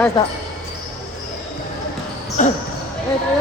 Guys, da. Hey.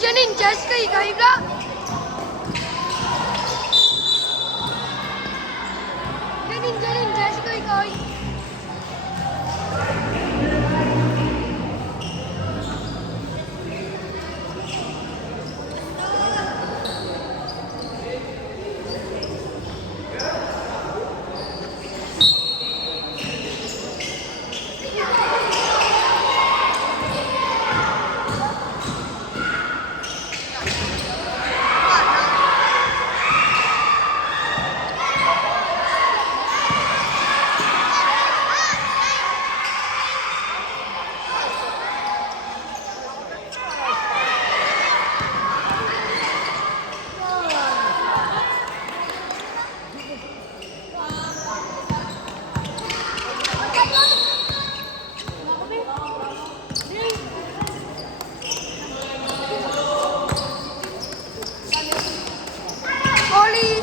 ninja ninjas kay kaiga. Ninja ninjas kay kay. Oli.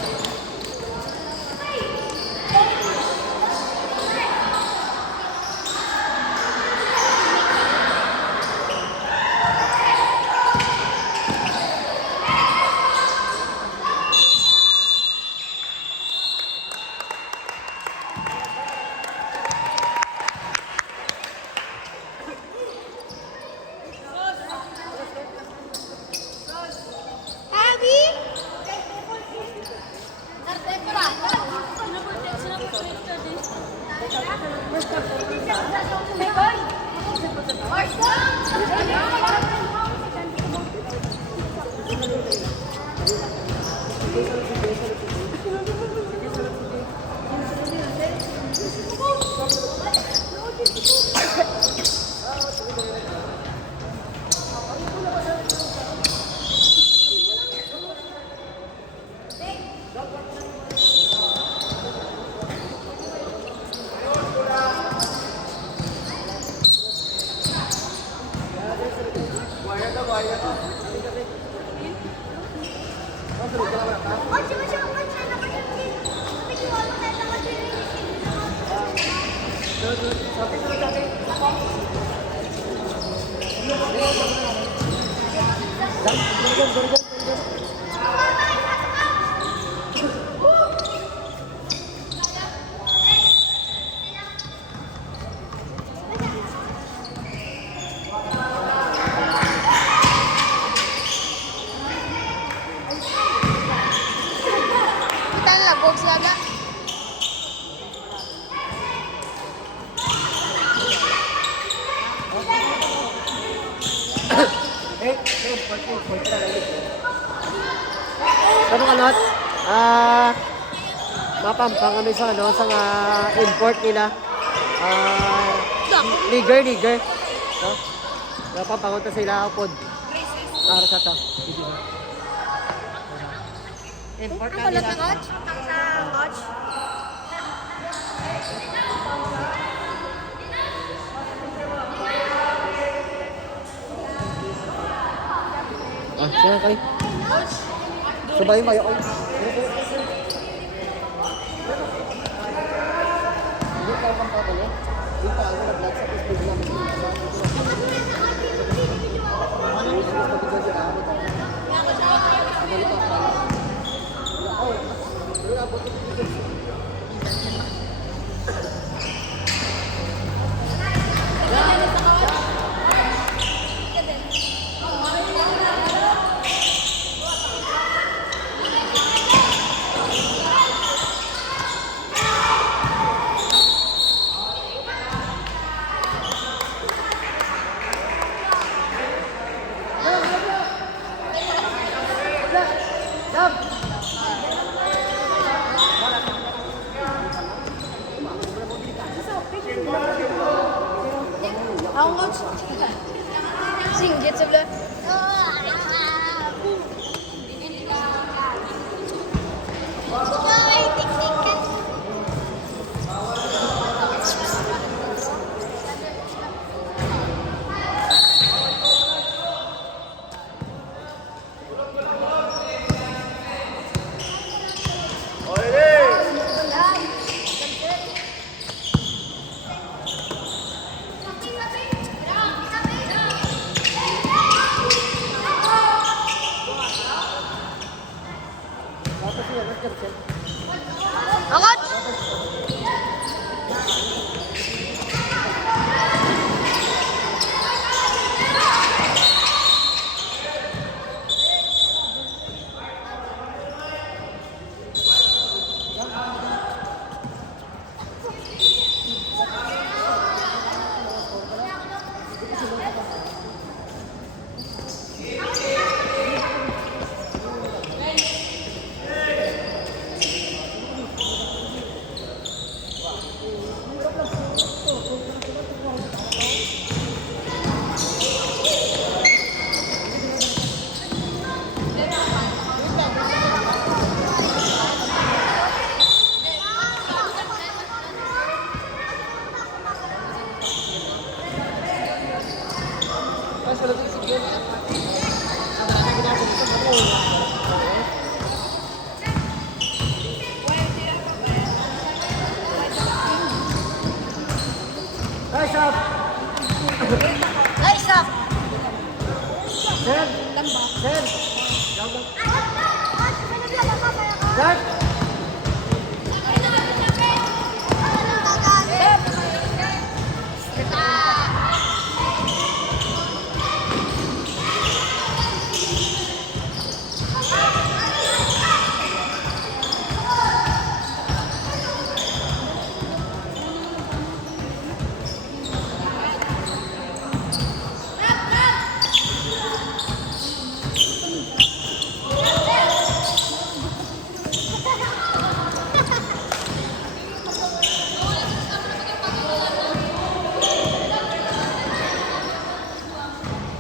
Kita labog saga. Ano ka not? Mapampang kami sa ano sa import nila. Liger. No? Mapampang to sila pod. Para sa ta. Import Ang na balat nila. na coach? Sa coach? Sige kayo. Subayin kayo kayo. Hindi ka pang papalo. Hindi pa ako nag-vlog sa Facebook namin. Sir! Sir! Sir!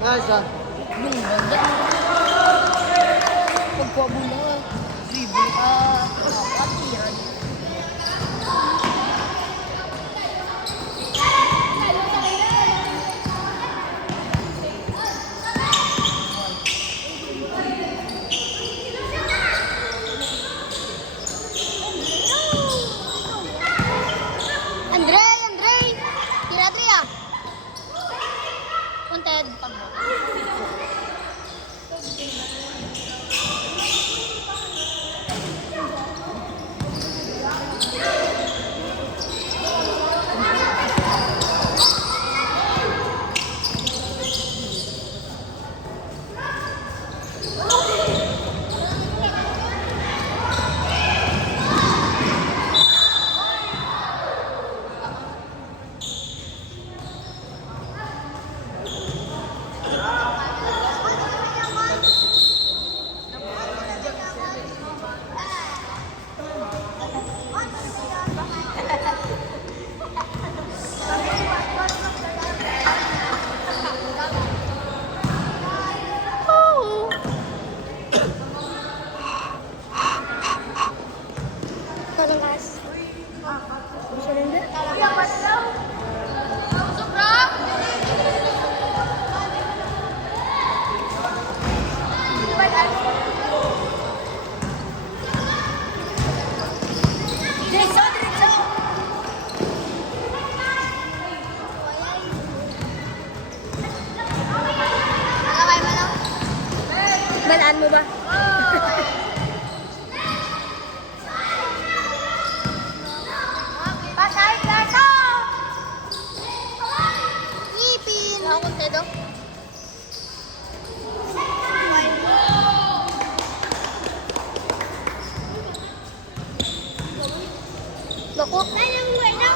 Nice one. Yung ganda. Pagpabula. Dribble ka. Pati yan. Andre! Andre! Tira, tira! Punted. Balaan mo ba? Pasay plato! Ngipin! Ako kontedo. Bakot na yung buhay na.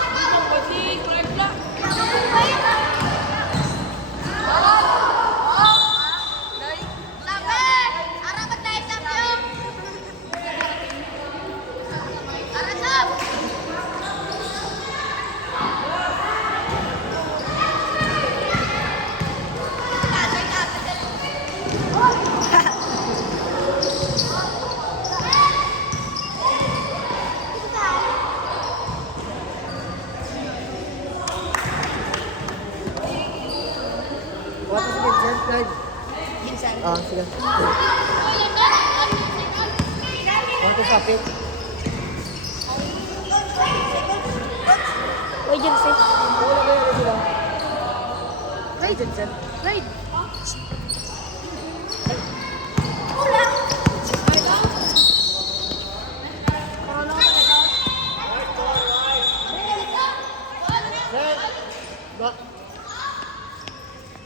What is it, Jen? Clyde? Ah, sige. Want to stop it? Uy, Jensen. Wala ba yan sila? Hey, Jensen. Right. Ba?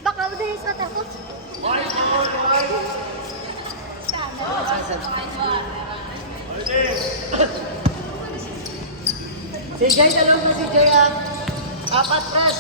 Baka dahil sa takot. Si Jay, dalawang mo si Jay ah. Apat press.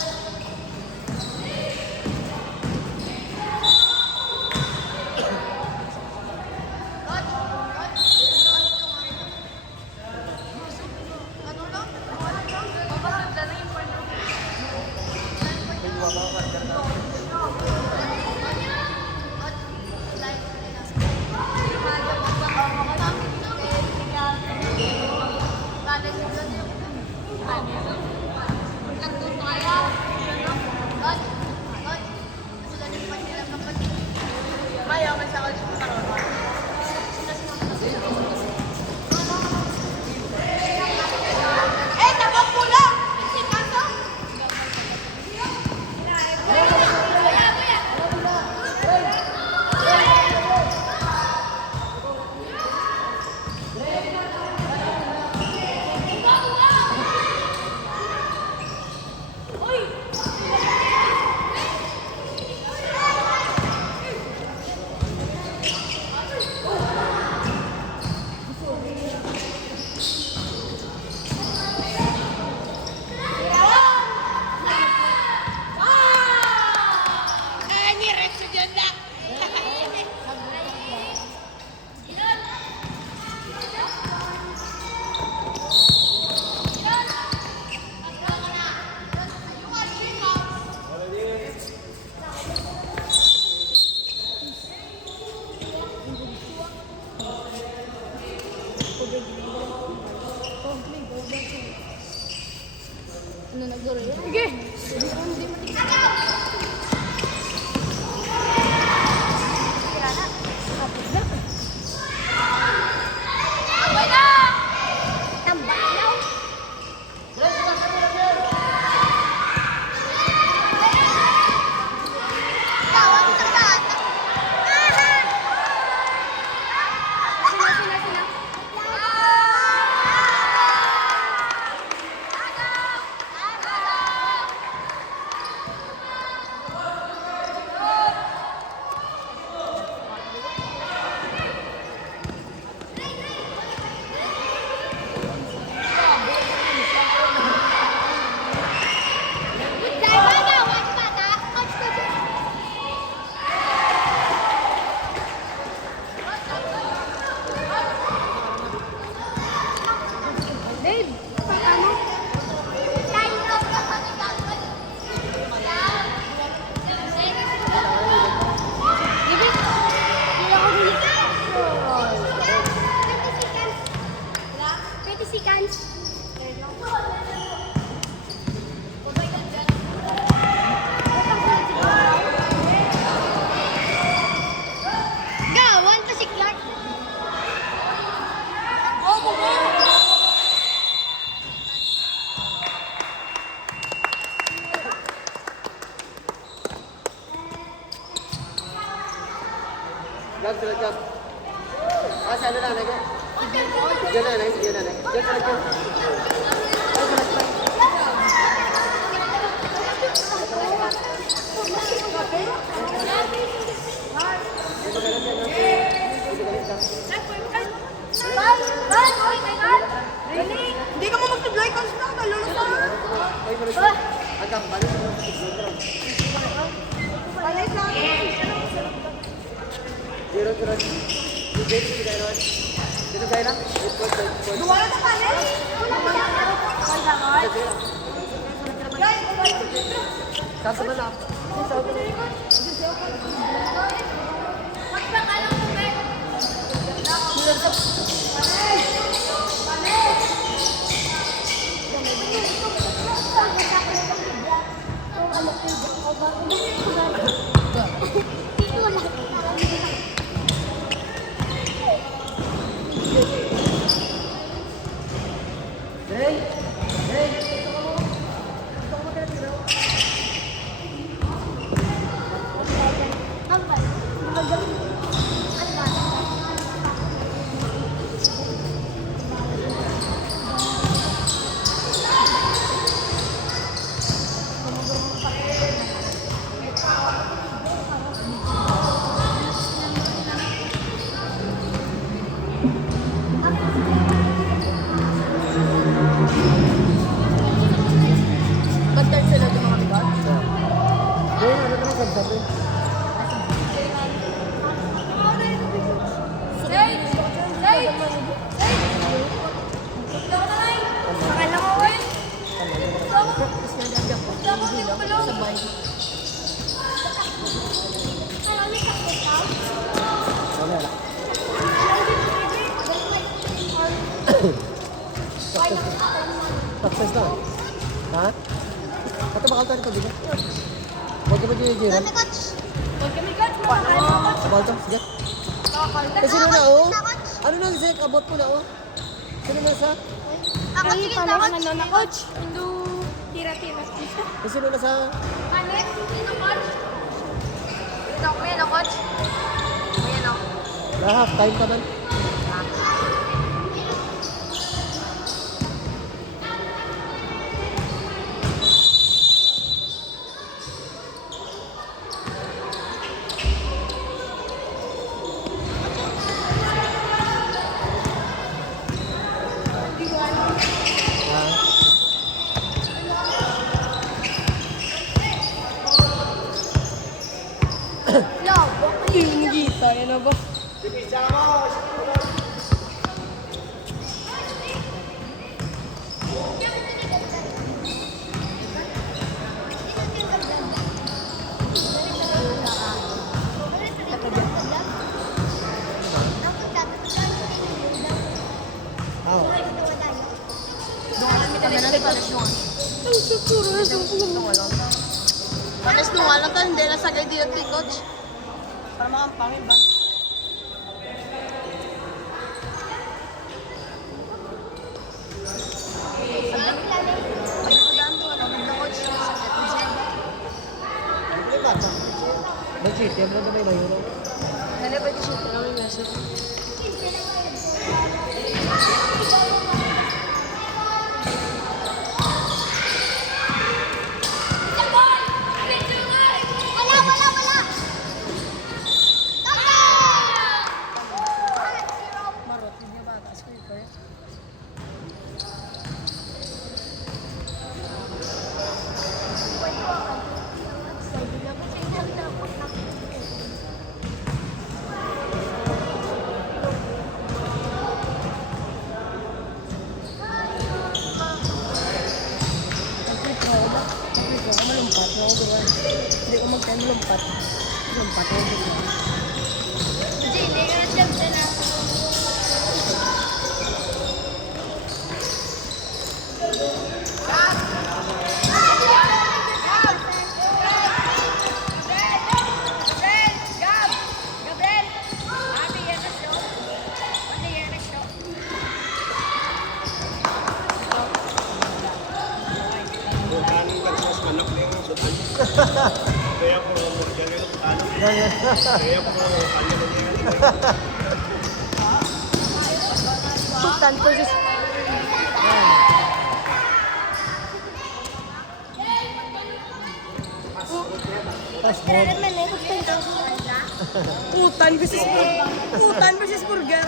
Ano nagduro yan? Sige! Tambay na! Tambay na! Tawag sa bata. Sila. Babe, paano? Seconds. Go, one to six yards. Jump sila, jump. Ah, sana na, nagay. Sige na, nagay. Sige na, nagay. Jump sila, jump. Hindi ka mo mag-fly kasi na malulog Ay, balik na. Agam, balik na. Balik na. Zero. Dito tayo na. Dito tayo na. 8 points. Duwala na pala. Saan naman na? Ba't sila dumakabigat? Ano naman sabi? Wala na. Success na. Ha? Pati bakal tayo dito. Huwag ka ba dito? Abal to? Sige. Kasi na oh. Ano na Zek? Abot ko na oh. Sino na sa? Ako sige na coach. Indo tira-tira. Kasi na sa? Alex, sino coach? Ito, kuya na coach. Kuya na. Half time ka man. Labo. Yung gita, yan na ba? Oh. Doon kami pala doon. Ang sukuro na sukuro. Pares nung alam ka, hindi na sagay din yung coach. Para makampangin ba? Ay, kudaan to. Alam mo coach. Legit, yan mo na may mayuro. Kaya ba siya? Alam mo yung message? Marot, hindi ba? Squeaker. Malumpat. Hindi ko magka-lumpat. Lumpat. Hindi, hindi ka na siya na. Kaya po magkakaroon ng ano. Kaya po Sultan po just. Utan versus burger.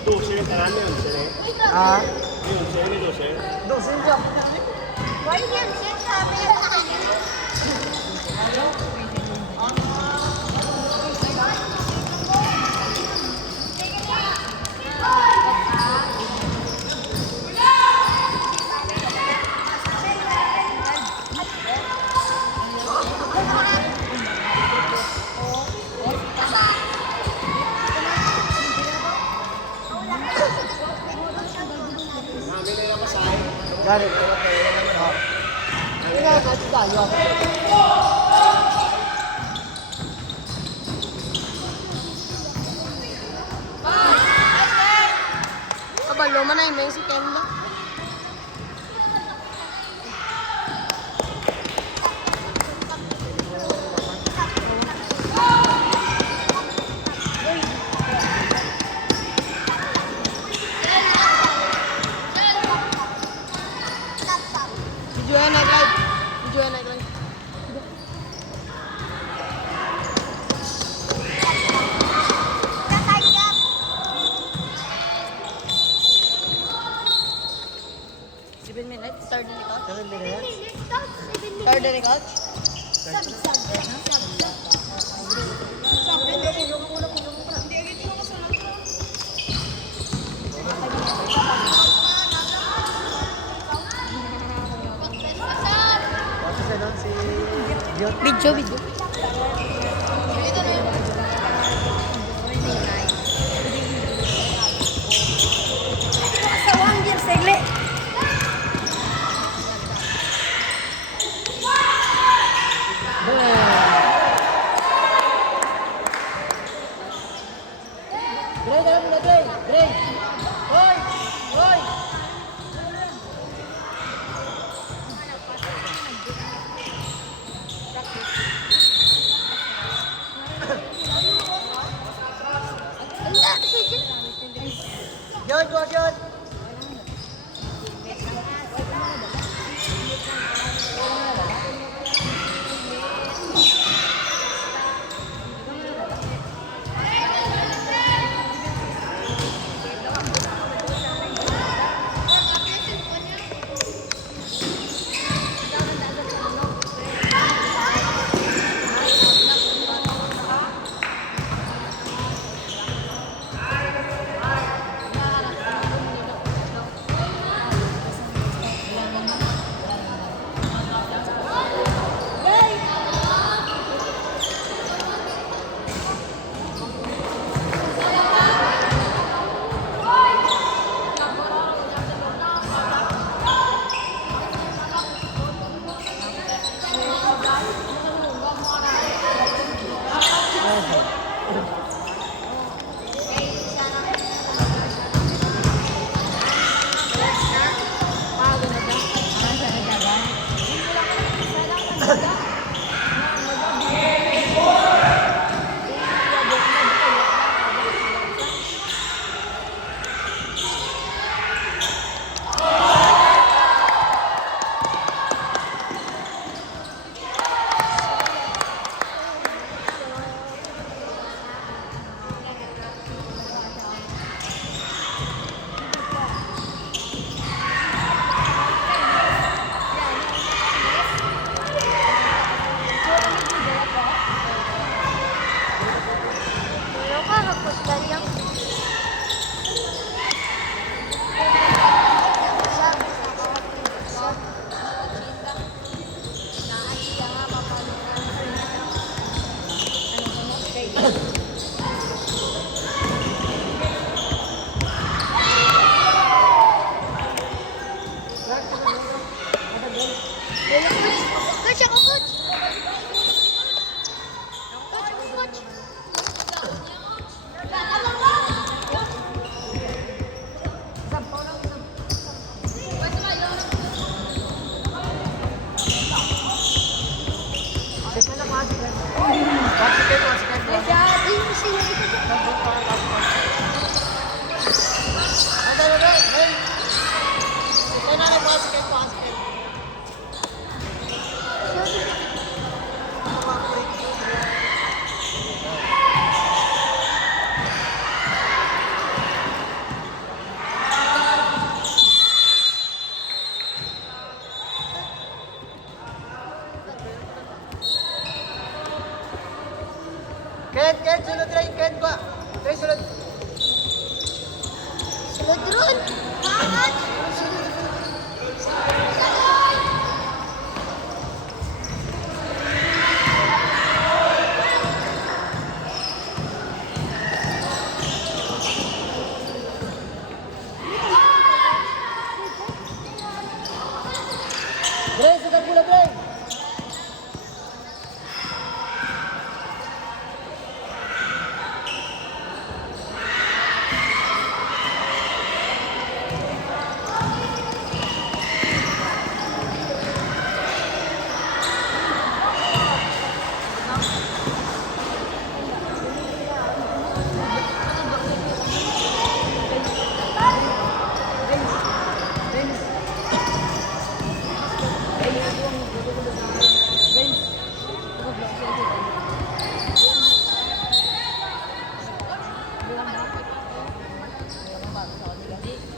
Doce yung tangan yun, sir. Ah? Yun, sir, ni doce. Dosin siya. Why yan siya sabi Galing. Hindi nga kasi tayo. Kabalo man na yung si Kemba. Video yan, nag-live. Video yan, nag-live. Third na record? 7 minutes. Third na record? Tapos ano si... Yun. Video, video. Asawang gear segle. Gray, gray, gray, gray. Gray. Hoy! Hoy! Yun, yun, yun.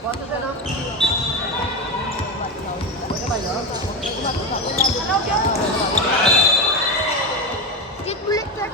Basta dyan, ah. Basta tayo. Street bullet, sir.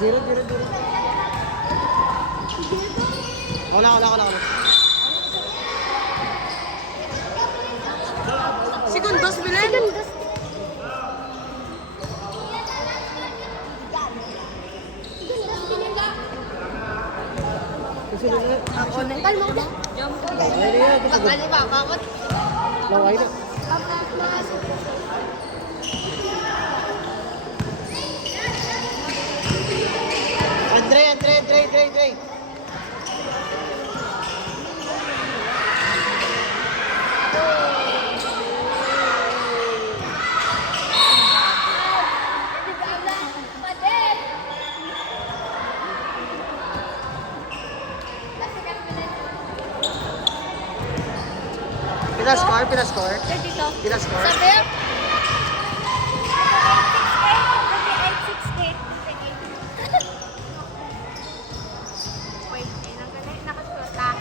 Zero. Ako na. Segundos, Bilen. Ako na. Kalma ka. Magali ba? Bakit? Laway na. Andre. Pila score? Pila score? Sabi? Wait, nakasulat ah.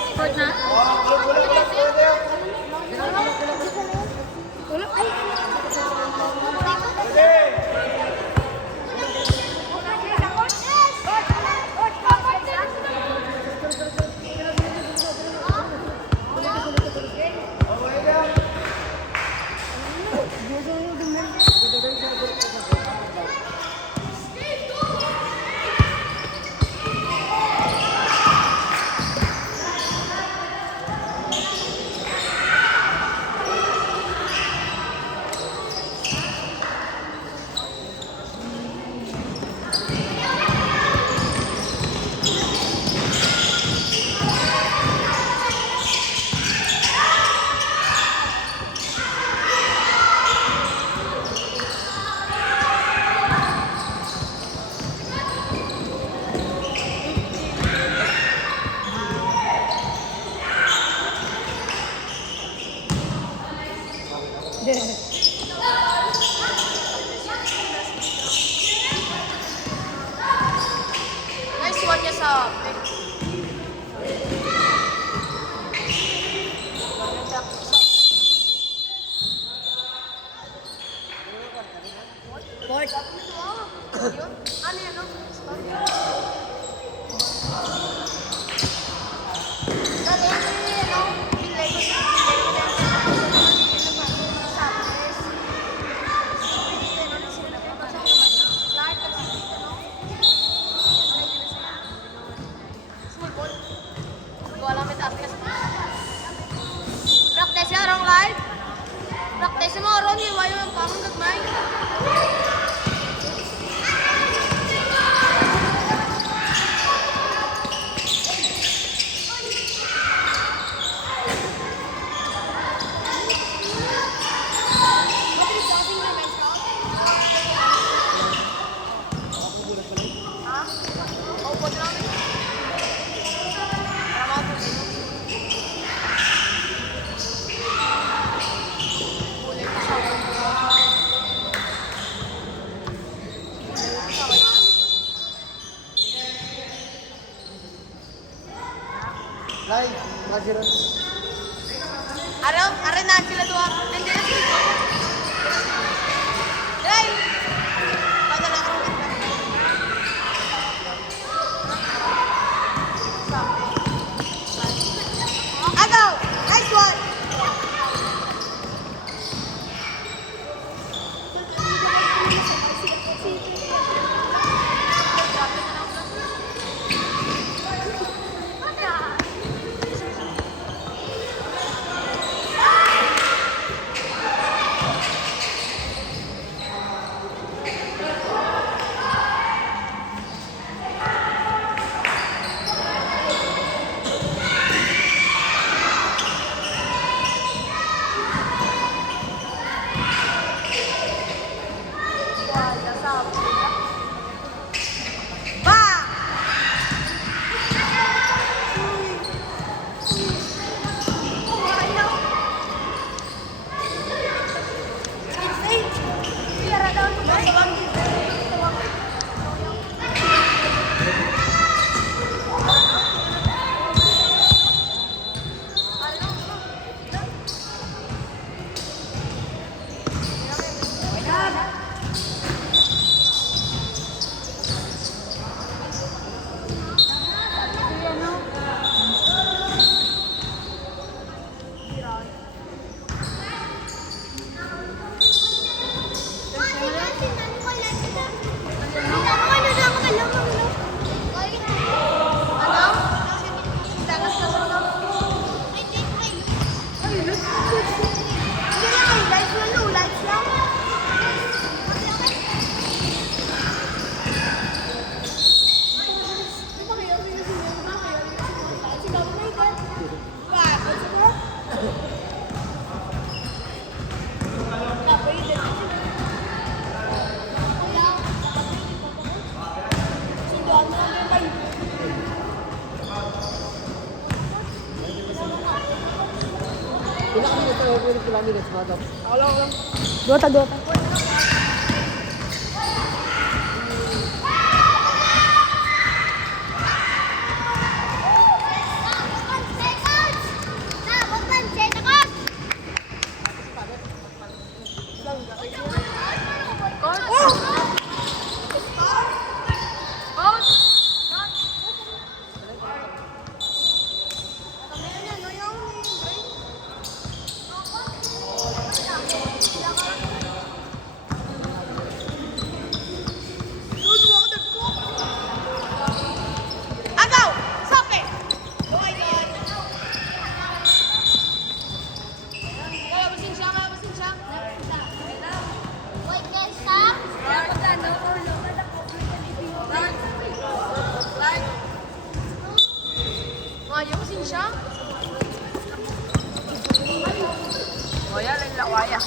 Sport na? Nice one niya sa... Fourth. Ano yan, no? Dali, ano? Bilay ko sa... Practice ya orang live. Practice mo ron yung wayo ang pamang gagmay. Ha? Oh, pwede namin. Para mapos. Lai, ngajiran. Are na sila doon. Nandiyan na sila. Hey! Padala ka rin. Agaw! Nice one! Ilang minutes na yun? Ilang minutes, madam? Dota. Ayusin siya. Waya lang lawaya.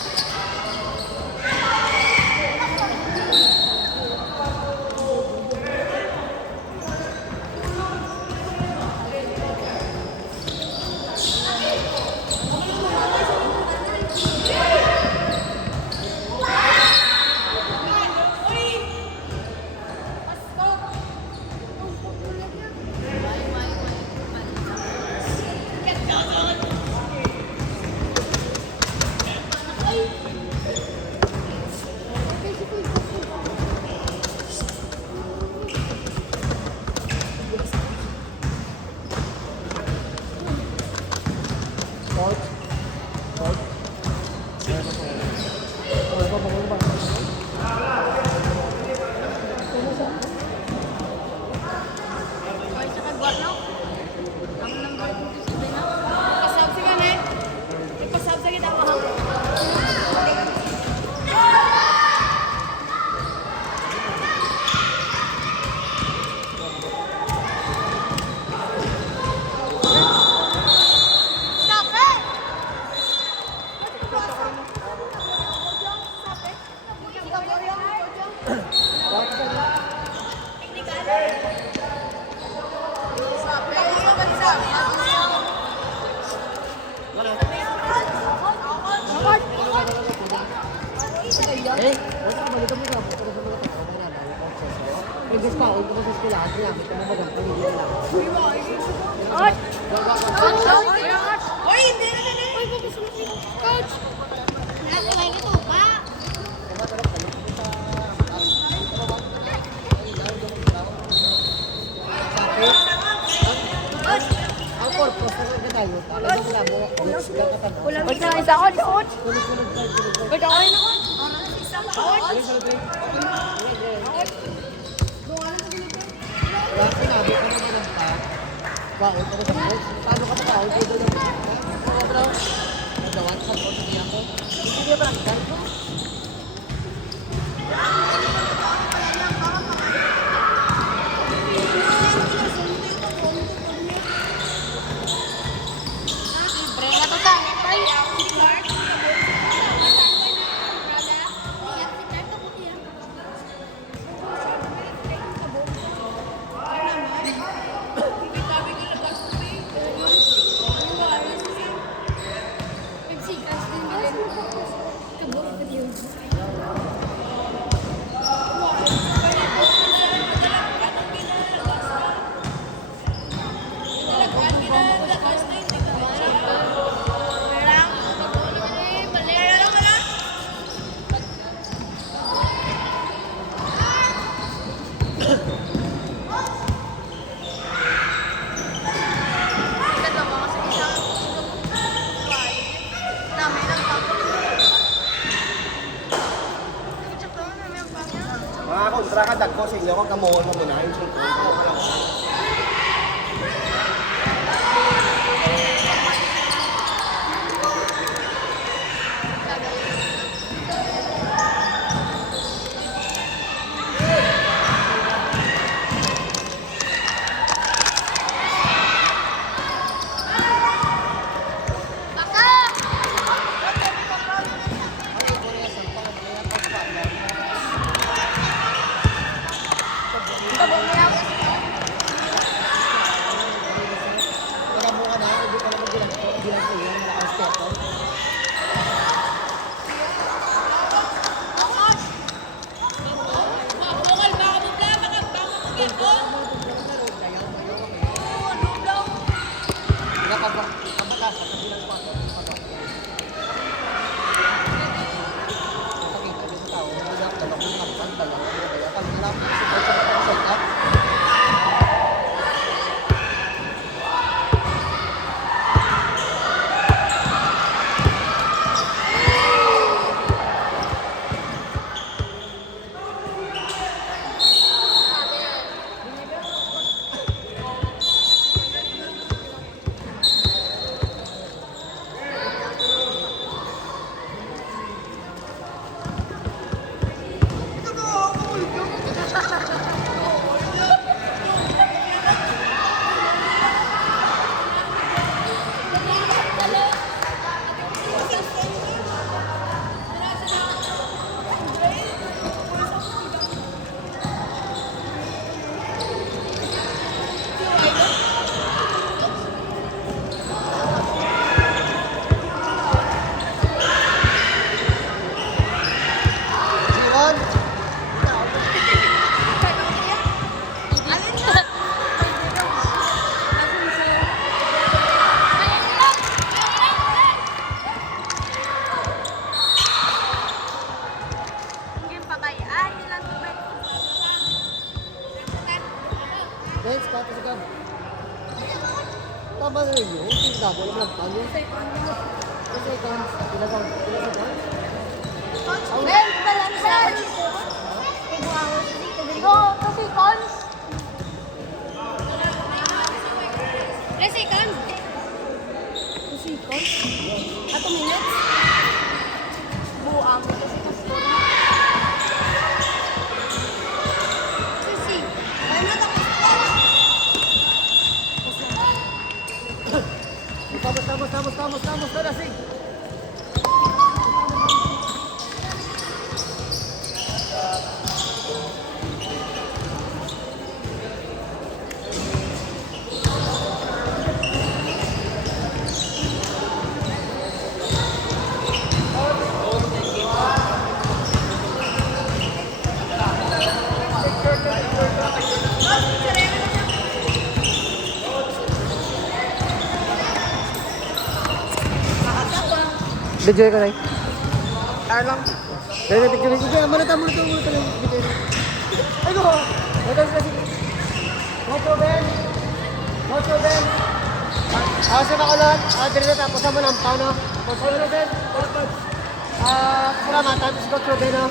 Eh, wala ka balikan mo ka. Pero sa mga tao, wala na. Eh, gusto pa, ito ko sa eskwela. Kasi nga, ito mo magang pamilya lang. Ot! Oy, hindi na. Oy, bukas mo si Coach. Nalagay ito pa. Ang purpose na ka tayo. Para sa labo, Ot na isa, Ot! Ot! Ot, okay na, Ot! Kaya sinabi ko naman ng pa, bakit ako sa coach? Paano ka pa tao? Dito lang. Ano bro? Nagawan sa coach niya ako. Hindi ba lang ko? Libre na to sa akin. Mga kontra ka, dagko sa inyo, kung kamuhon mo muna, yung sultan ko. Kaya mo ka na, hindi ka naman bilang sa iyo, malakas keto. Kapag-akas, sa bilang pa. Nakakita din sa tao, dalawang kapag dalawang kaya pag nilap, sa up. Siron! Thanks, Kata Sigan. Tama na rin yun. Hindi na, wala lang pa yun. Kasi kan, ilan seconds? Ben, talang sa Go, 2 seconds. 3 seconds. 2 seconds? 2 minutes? Buang. Sisi. Ano na Estamos, ahora sí. Video ko lang. Tara lang. Dahil picture ni sige, muna tayo. Video. Ay go. Ito sige. Moto Ben. Sa makulot, dire na tapos mo ng pano. Moto Ben. Salamat tayo sa Coach Ruben, no?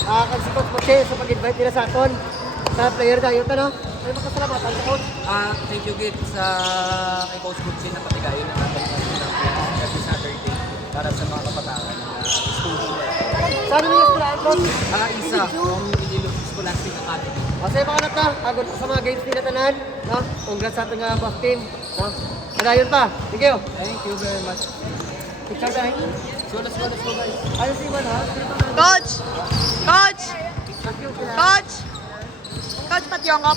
Kasi si Coach Moche sa pag-invite nila sa aton. Sa player tayo, ito, no? Ay, makasalamatan sa Coach. Thank you, Git, sa kay Coach Butsin na patigayon na natin every Saturday para sa mga kabataan na school. Saan mo yung eskwelahan, Coach? Isa, from Ililog Scholastic Academy. Kasi makalat na, agad sa mga games nila tanan, no? Congrats sa ating boss team, no? Padayon pa, thank you. Thank you very much. Picture tayo. Let's go, guys. Ayos si Iwan, ha? Coach! Coach! Coach! Coach, patyong ko.